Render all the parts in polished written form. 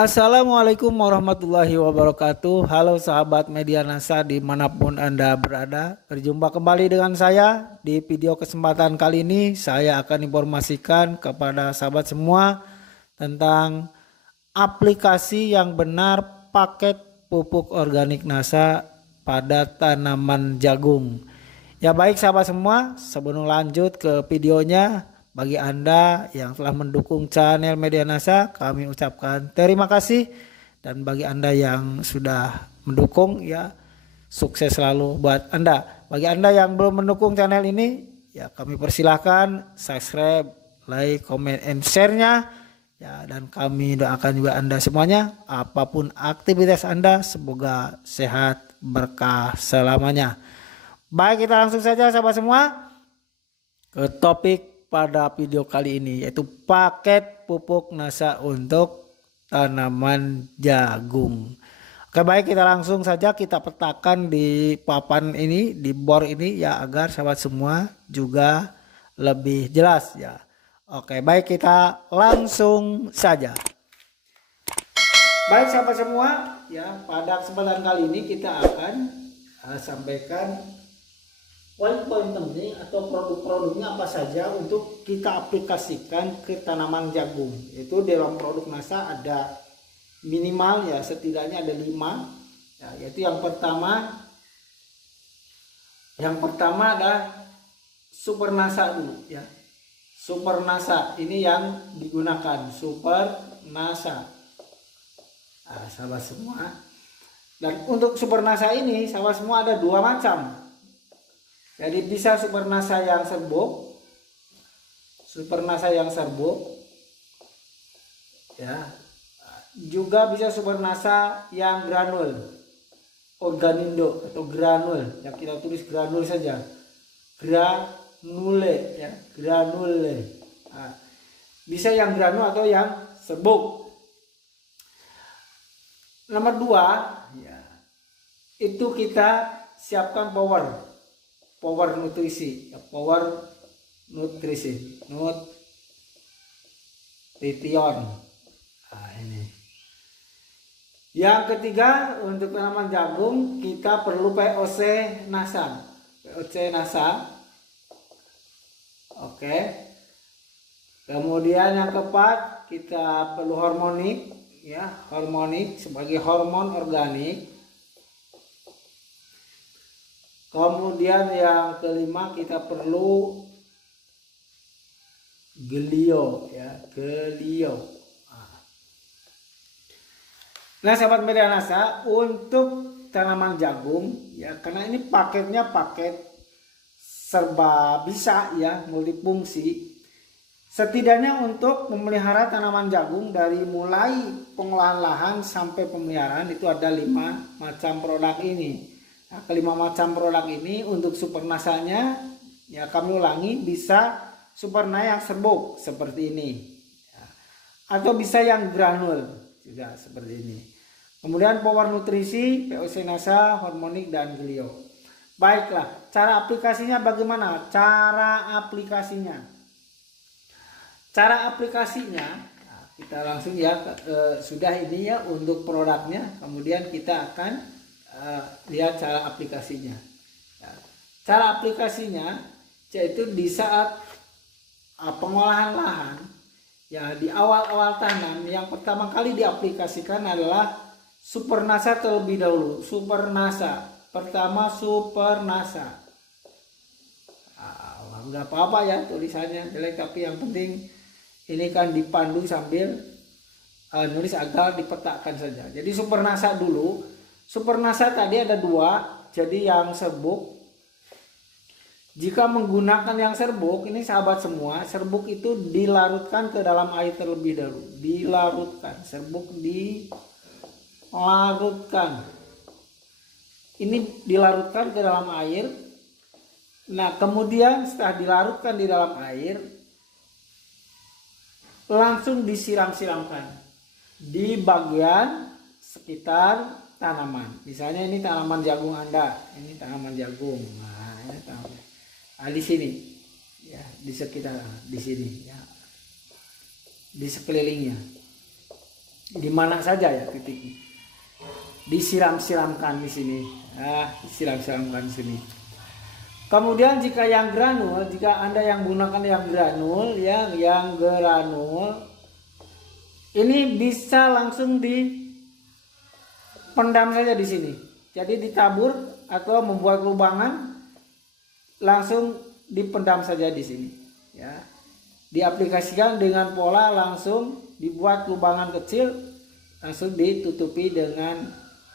Assalamualaikum warahmatullahi wabarakatuh. Halo sahabat Media Nasa dimanapun Anda berada. Berjumpa kembali dengan saya di video kesempatan kali ini. Saya akan informasikan kepada sahabat semua tentang aplikasi yang benar paket pupuk organik Nasa pada tanaman jagung. Ya baik sahabat semua, sebelum lanjut ke videonya, bagi Anda yang telah mendukung channel Media Nasa, kami ucapkan terima kasih. Dan bagi Anda yang sudah mendukung, ya sukses selalu buat Anda. Bagi Anda yang belum mendukung channel ini, ya kami persilahkan subscribe, like, comment, and share-nya. Ya, dan kami doakan juga Anda semuanya, apapun aktivitas Anda, semoga sehat berkah selamanya. Baik, kita langsung saja sahabat semua ke topik pada video kali ini, yaitu paket pupuk Nasa untuk tanaman jagung. Oke baik, kita langsung saja kita petakan di papan ini, di board ini ya, agar sahabat semua juga lebih jelas ya. Oke baik, kita langsung saja. Baik sahabat semua ya, pada kesempatan kali ini kita akan sampaikan poin-poin penting atau produk-produknya apa saja untuk kita aplikasikan ke tanaman jagung. Itu dalam produk Nasa ada minimal ya, setidaknya ada 5 ya, yaitu yang pertama ada Super Nasa dulu ya. Super Nasa ini yang digunakan, Super Nasa. Nah, sahabat semua, dan untuk Super Nasa ini sahabat semua ada 2 macam. Jadi bisa Super Nasa yang serbuk, ya, juga bisa Super Nasa yang granul, Organindo atau granul, yang kita tulis granul saja, granule, ya, granule. Nah, bisa yang granul atau yang serbuk. Nomor 2, ya, itu kita siapkan power nutrisi, ya, nutrition. Nah, ini. Yang ketiga, untuk tanaman jagung kita perlu POC Nasa. Oke. Kemudian yang keempat, kita perlu hormonik, ya, hormonik sebagai hormon organik. Kemudian yang kelima kita perlu gelio, ya, gelio. Nah sahabat Media Nasa, untuk tanaman jagung ya, karena ini paketnya paket serba bisa ya, multifungsi. Setidaknya untuk memelihara tanaman jagung dari mulai pengolahan lahan sampai pemeliharaan itu ada 5 macam produk ini. Nah, kelima macam produk ini untuk Super Nasanya ya, kami ulangi, bisa Super Nasa yang serbuk seperti ini ya, atau bisa yang granul juga seperti ini. Kemudian power nutrisi, POC Nasa, hormonik, dan gelio. Baiklah, cara aplikasinya bagaimana? Cara aplikasinya nah, kita langsung ya, sudah ini ya untuk produknya. Kemudian kita akan lihat cara aplikasinya. Ya, cara aplikasinya yaitu di saat pengolahan lahan ya, di awal-awal tanam, yang pertama kali diaplikasikan adalah Super Nasa terlebih dahulu. Super Nasa pertama, Super Nasa. Nggak apa-apa ya tulisannya jelek, tapi yang penting ini kan dipandu sambil nulis agar dipetakan saja. Jadi Super Nasa dulu. Super Nasa tadi ada 2, jadi yang serbuk. Jika menggunakan yang serbuk, ini sahabat semua, serbuk itu dilarutkan ke dalam air terlebih dahulu. Dilarutkan, serbuk dilarutkan. Ini dilarutkan ke dalam air. Nah, kemudian setelah dilarutkan di dalam air, langsung disiram-siramkan di bagian sekitar tanaman. Misalnya ini tanaman jagung Anda, ini tanaman jagung. Nah, ini tanaman. Nah, di sini ya, di sekitar di sini ya, di sekelilingnya. di mana saja ya titiknya. Disiram-siramkan di sini. Disiram-siramkan di sini. Kemudian jika yang granul, jika Anda yang gunakan yang granul, yang granul, ini bisa langsung dipendam saja di sini. Jadi ditabur atau membuat lubangan, langsung dipendam saja di sini. Ya, diaplikasikan dengan pola langsung dibuat lubangan kecil, langsung ditutupi dengan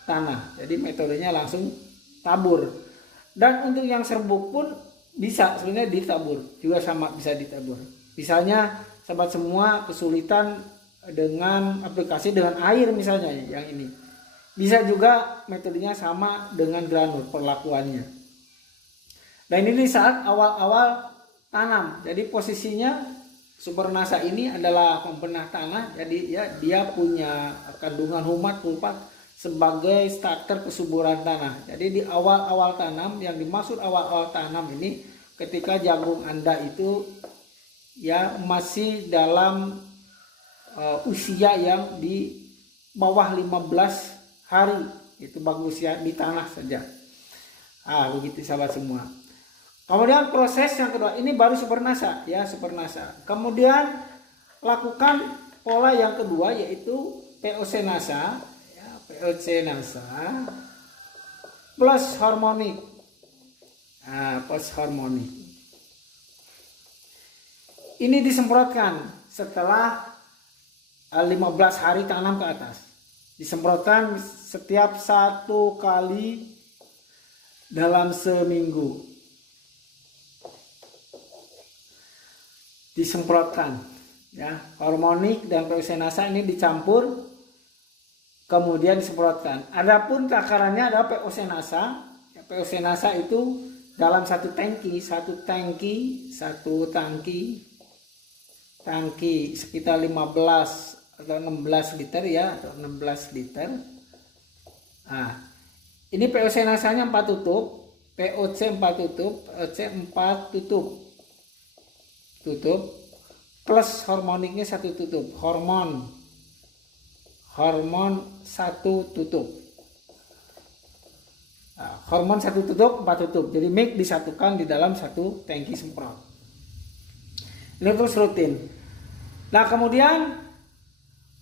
tanah. Jadi metodenya langsung tabur. Dan untuk yang serbuk pun bisa sebenarnya ditabur, juga sama bisa ditabur. Misalnya sahabat semua kesulitan dengan aplikasi dengan air misalnya yang ini, bisa juga metodenya sama dengan granul perlakuannya. Dan ini di saat awal-awal tanam. Jadi posisinya Supernasa ini adalah pembenah tanah, jadi ya dia punya kandungan humat pulpat sebagai starter kesuburan tanah. Jadi di awal-awal tanam, yang dimaksud awal-awal tanam ini ketika jagung Anda itu ya masih dalam usia yang di bawah 15 hari, itu bagus ya di tanah saja. Begitu sahabat semua. Kemudian proses yang kedua, ini baru Supernasa ya, Supernasa. Kemudian lakukan pola yang kedua yaitu POC Nasa. POC Nasa plus harmonik. Plus harmonik. Ini disemprotkan setelah 15 hari tanam ke atas. Disemprotkan setiap 1 kali dalam seminggu. Disemprotkan ya, harmonik dan POC Nasa ini dicampur, kemudian disemprotkan. Adapun takarannya adalah POC Nasa. POC Nasa itu dalam satu tangki sekitar 15 atau 16 liter ya, atau 16 liter. Ini POC Nasanya 4 tutup, POC 4 tutup, POC 4 tutup plus harmoniknya 1 tutup, hormon 1 tutup. Hormon 1 tutup, 4 tutup. Jadi mix disatukan di dalam satu tangki semprot. Ini terus rutin. Nah kemudian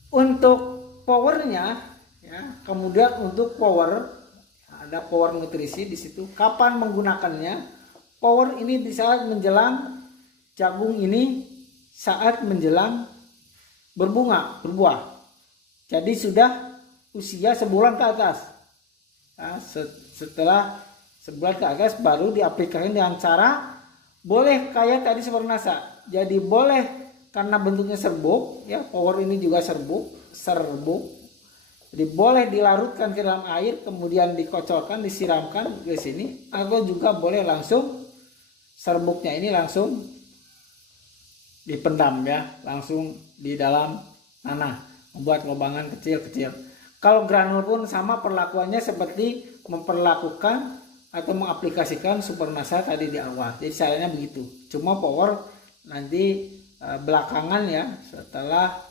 untuk powernya ya, kemudian untuk power ada power nutrisi di situ. Kapan menggunakannya? Power ini di saat menjelang jagung ini, saat menjelang berbuah. Jadi sudah usia sebulan ke atas. Setelah sebulan ke atas baru diaplikasikan dengan cara boleh kayak tadi Supernasa. Jadi boleh karena bentuknya serbuk ya, power ini juga serbuk. Jadi boleh dilarutkan ke dalam air, kemudian dikocorkan, disiramkan ke sini, atau juga boleh langsung serbuknya ini langsung dipendam ya, langsung di dalam tanah, membuat lubangan kecil-kecil. Kalau granul pun sama perlakuannya seperti memperlakukan atau mengaplikasikan Supernasa tadi di awal. Jadi caranya begitu. Cuma power nanti belakangan ya, setelah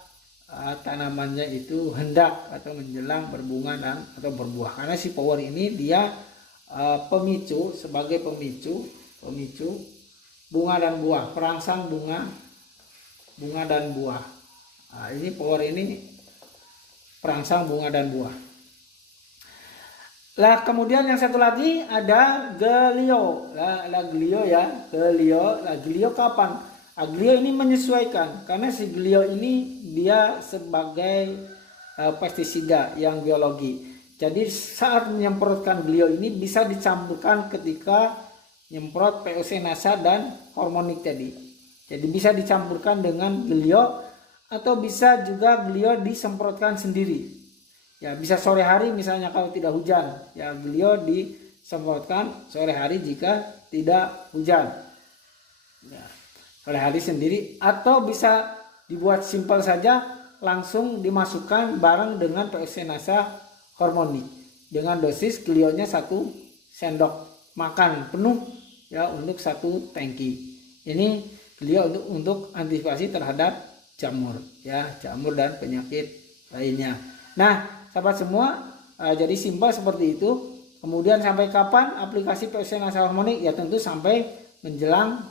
tanamannya itu hendak atau menjelang berbunga dan atau berbuah. Karena si power ini dia pemicu, sebagai pemicu bunga dan buah, perangsang bunga dan buah. Ini power ini perangsang bunga dan buah. Lah kemudian yang satu lagi ada gelio. Gelio ya, gelio kapan? Gelio ini menyesuaikan karena si gelio ini dia sebagai pestisida yang biologi. Jadi saat menyemprotkan gelio ini bisa dicampurkan ketika nyemprot POC Nasa dan harmonik tadi. Jadi bisa dicampurkan dengan gelio atau bisa juga gelio disemprotkan sendiri. Ya bisa sore hari misalnya kalau tidak hujan, ya gelio disemprotkan sore hari jika tidak hujan. Ya, sore hari sendiri, atau bisa dibuat simpel saja, langsung dimasukkan bareng dengan POC Nasa harmonik dengan dosis gelionya 1 sendok makan penuh ya untuk 1 tangki. Ini gelio untuk antisipasi terhadap jamur ya, jamur dan penyakit lainnya. Nah, sahabat semua, jadi simpel seperti itu. Kemudian sampai kapan aplikasi POC nasa harmonik? Ya tentu sampai menjelang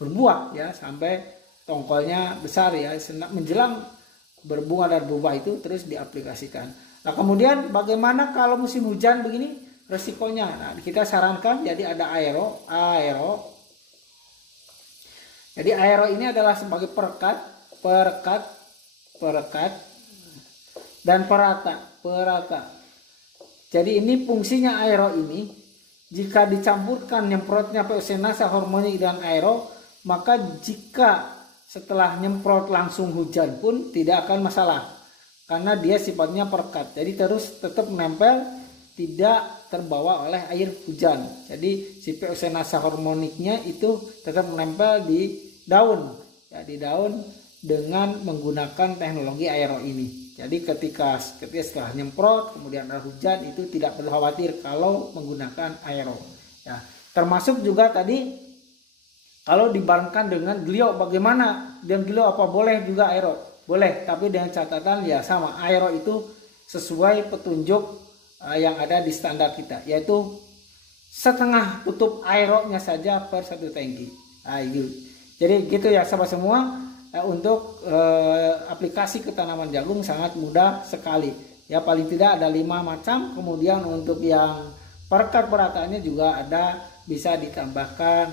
berbuah ya, sampai tongkolnya besar ya, menjelang berbunga dan berbuah itu terus diaplikasikan. Nah, kemudian bagaimana kalau musim hujan begini resikonya? Nah, kita sarankan jadi ada aero. Jadi aero ini adalah sebagai perekat dan perata. Jadi ini fungsinya aero ini, jika dicampurkan nyemprotnya POC nasa harmonik dan aero, maka jika setelah nyemprot langsung hujan pun tidak akan masalah, karena dia sifatnya perekat. Jadi terus tetap menempel, tidak terbawa oleh air hujan. Jadi si POC nasa harmoniknya itu tetap menempel di daun, ya di daun dengan menggunakan teknologi aero ini. Jadi ketika setelah nyemprot kemudian ada hujan, itu tidak perlu khawatir kalau menggunakan aero. Ya, termasuk juga tadi kalau dibarengkan dengan glio, bagaimana? Dan glio apa boleh juga aero? Boleh, tapi dengan catatan ya sama, aero itu sesuai petunjuk yang ada di standar kita, yaitu setengah tutup aeronya saja per 1 tangki. Nah, itu. Jadi gitu ya sahabat semua, untuk aplikasi ketanaman jagung sangat mudah sekali. Ya paling tidak ada 5 macam. Kemudian untuk yang perekat perataannya juga ada, bisa ditambahkan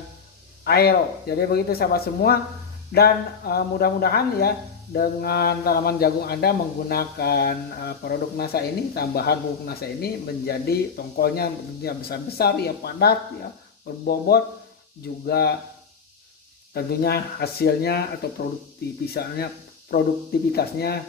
aero. Jadi begitu sahabat semua, dan mudah-mudahan ya dengan tanaman jagung Anda menggunakan produk NASA ini, tambahan pupuk NASA ini, menjadi tongkolnya bentuknya besar-besar ya, padat ya, berbobot, juga tentunya hasilnya atau produktivitasnya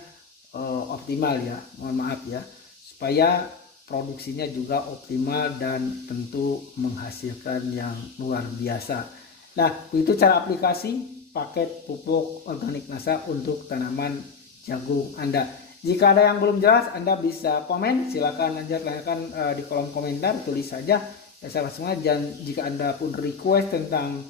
optimal ya, mohon maaf ya, supaya produksinya juga optimal dan tentu menghasilkan yang luar biasa. Nah, itu cara aplikasi paket pupuk organik NASA untuk tanaman jagung Anda. Jika ada yang belum jelas, Anda bisa komen, silakan aja tanyakan di kolom komentar, tulis saja ya sahabat semua. Dan jika Anda pun request tentang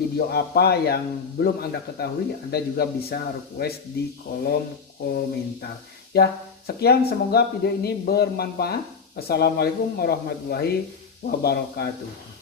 video apa yang belum Anda ketahui, Anda juga bisa request di kolom komentar. Ya, sekian, semoga video ini bermanfaat. Assalamualaikum warahmatullahi wabarakatuh.